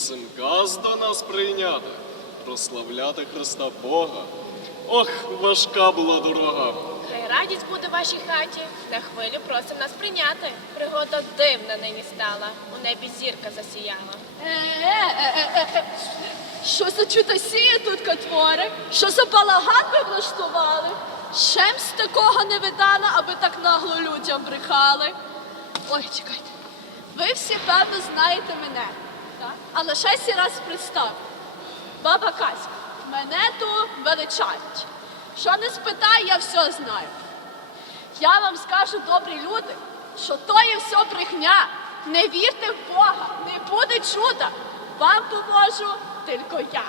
Просим газ до нас прийняти, прославляти Христа Бога. Ох, важка була дорога. Хай радість буде в вашій хаті, на хвилю просим нас прийняти. Пригода дивна нині стала, у небі зірка засіяла. Е-е-е-е-е. Що за чудосія тут котвори? Що за балаган ви влаштували? Шемс такого не видала, аби так нагло людям брехали. Ой, чекайте. Ви всі, певно, знаєте мене? Але ще сі раз представ. Баба Каська, мене ту величають. Що не спитай, я все знаю. Я вам скажу, добрі люди, що то є все брехня. Не вірте в Бога, не буде чуда. Вам поможу тільки я.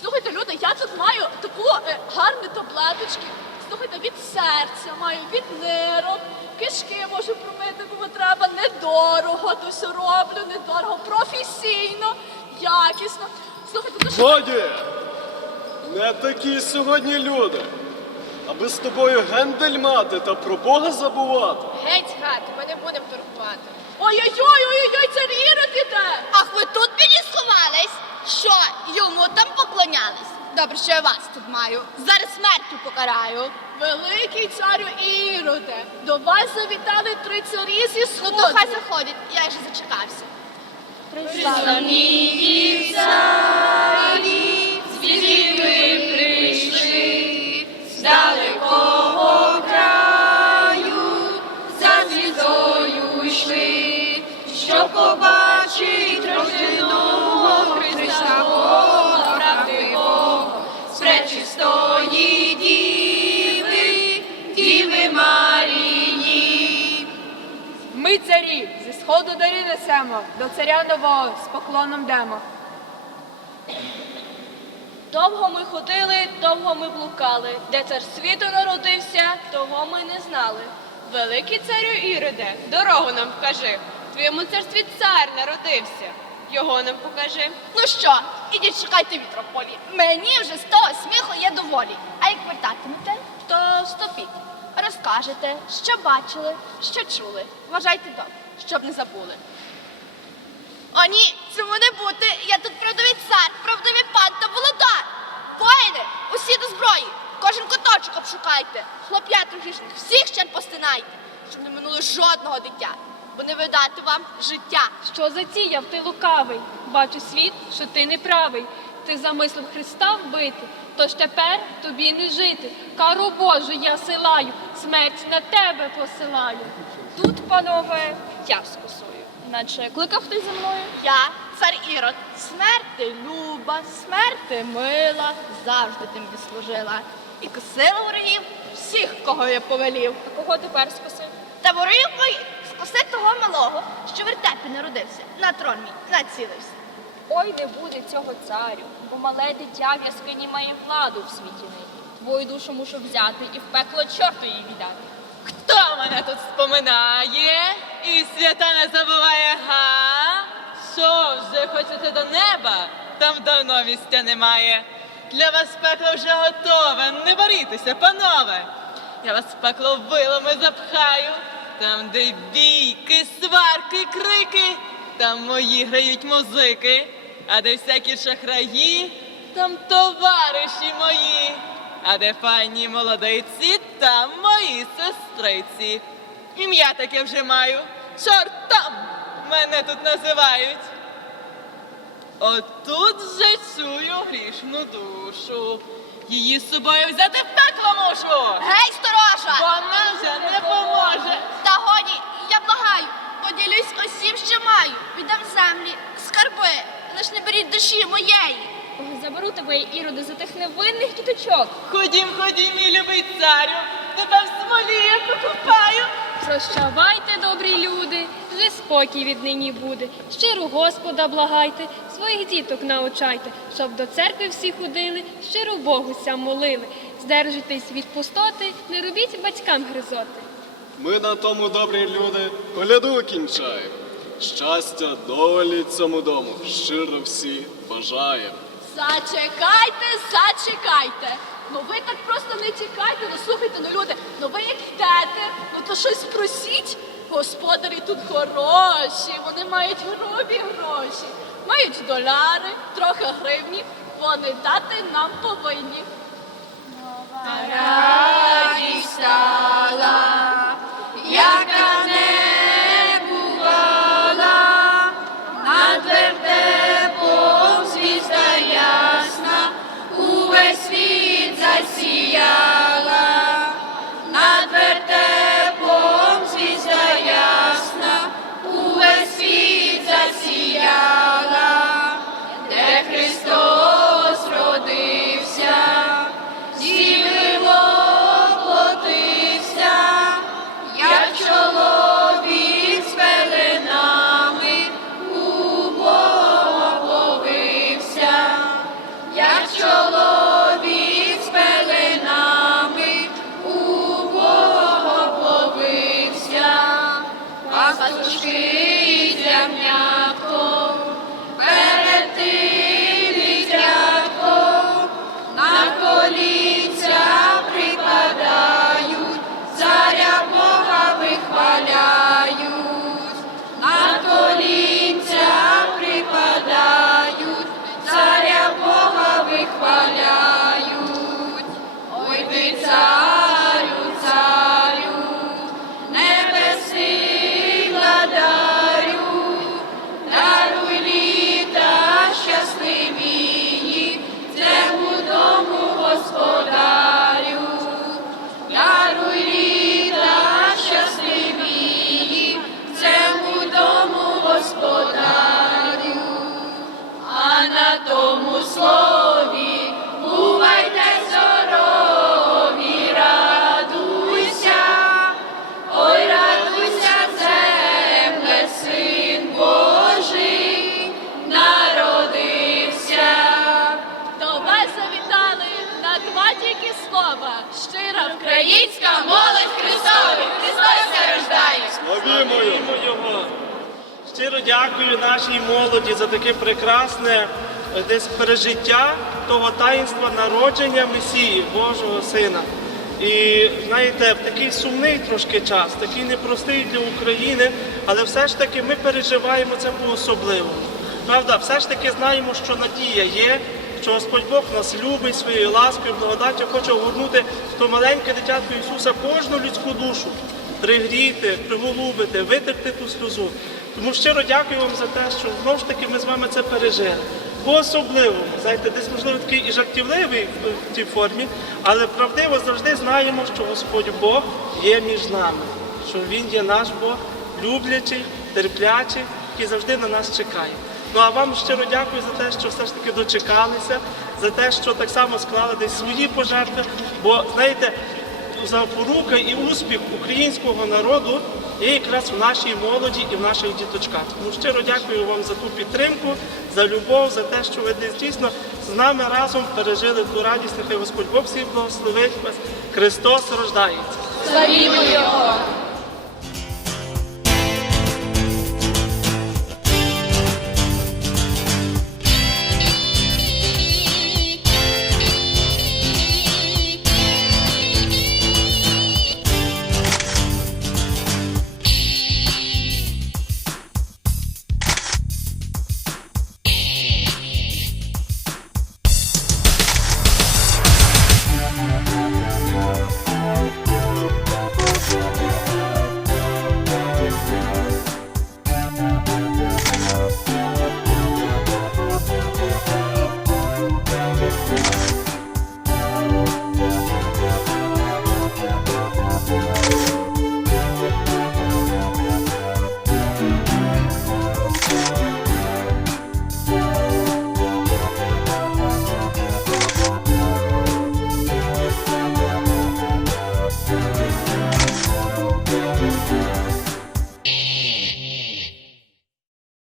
Слухайте, люди, я тут маю таку е, гарну таблеточки. Слухайте, від серця маю, від нирок, кишки можу промити, кому треба. Недорого то все роблю, недорого, якісно. Слухайте, ну що Годі! Не такі сьогодні люди. Аби з тобою гендель мати та про Бога забувати. Геть хати, ми не будемо торгувати. Ой-ой-ой, ой-ой, цар Ірод іде! Ах, ви тут мені сховались? Що, йому там поклонялись? Добре, що я вас тут маю. Зараз смертю покараю. Великий царю Іроде, до вас завітали три царі зі Ну сходу. то хай заходять, я вже зачекався. Христа. Ми царі зі сходу дарі несемо, до царя нового з поклоном демо. Довго ми ходили, довго ми блукали. Де цар світу народився, того ми не знали. Великий царю Іроде, дорогу нам вкажи. В твоєму царстві цар народився. Його нам покажи. Ну що, ідіть шукайте вітрополі. Мені вже з того сміху є доволі. А як питатимете, то стопіть. Розкажете, що бачили, що чули. Вважайте добре, щоб не забули. О, ні, цьому не бути. Я тут правдивий цар, правдивий пан та володар. Воїни, усі до зброї. Кожен куточок обшукайте. Хлоп'ят грішних, всіх ще постинайте, щоб не минуло жодного дитя, бо не видати вам життя. Що затіяв ти лукавий? Бачу світ, що ти неправий. Ти замислив Христа вбити, тож тепер тобі не жити. Кару Божу я силаю, смерть на тебе посилаю. Тут, панове, я скусую. Наче кликав ти за мною? Я, цар Ірод, смерти люба, смерти мила, завжди тим служила. І косила ворогів всіх, кого я повелів. А кого тепер спаси? Та ворогів моїх скоси того малого, що в вертепі народився, на трон мій націлився. Ой, не буде цього царю, бо мале дитя в яскині має владу в світі нині. Твою душу мушу взяти і в пекло чорту її віддати. Хто мене тут споминає і свята не забуває, га? Що, вже хочете до неба? Там давно місця немає. Для вас пекло вже готове, не борітеся, панове. Я вас в пекло вилами запхаю, там, де бійки, сварки, крики, там мої грають музики, а де всякі шахраї, там товариші мої. А де файні молодиці, там мої сестриці. Ім'я таке вже маю. Чортом мене тут називають. Отут вже чую грішну душу. Її з собою взяти в пекло мушу. Гей, сторожа! Вона вже не поможе. Та годі, я благаю, поділюсь усім, що маю. Віддам землі, скарби, лиш не беріть душі моєї. Ой, заберу за тих невинних діточок. Ходім, ходім, мій любий царю, тебе в смолі я покупаю. Прощавайте, добрі люди, вже спокій віднині буде. Щиро Господа благайте, своїх діток научайте, щоб до церкви всі ходили, щиро Богу ся молили. Здержуйтесь від пустоти, не робіть батькам гризоти. Ми на тому, добрі люди, коляду кінчаємо. Щастя, долі цьому дому щиро всі бажаємо. Зачекайте, зачекайте. Ну ви так просто не тікайте, ну слухайте, ну люди, ну ви як йдете, ну то щось просіть. Господарі тут хороші, вони мають грубі гроші, мають доляри, трохи гривні, вони дати нам повинні. Дякую нашій молоді за таке прекрасне е, десь пережиття того таїнства народження Месії, Божого Сина. І знаєте, такий сумний трошки час, такий непростий для України, але все ж таки ми переживаємо це по-особливому. Правда, все ж таки знаємо, що надія є, що Господь Бог нас любить своєю ласкою, благодаттю, хоче огорнути в то маленьке дитятко Ісуса кожну людську душу пригріти, приголубити, витерти ту сльозу. Тому щиро дякую вам за те, що знову ж таки ми з вами це пережили. По-особливому, знаєте, десь можливо такий і жартівливий в цій формі, але правдиво завжди знаємо, що Господь Бог є між нами, що Він є наш Бог, люблячий, терплячий, який завжди на нас чекає. Ну а вам щиро дякую за те, що все ж таки дочекалися, за те, що так само склали десь свої пожертви. Бо знаєте, запорука і успіх українського народу є якраз в нашій молоді і в наших діточках. Тому щиро дякую вам за ту підтримку, за любов, за те, що ви дійсно з нами разом пережили ту радість. Нехай Господь Бог всіх благословить вас. Христос рождається. Славімо його!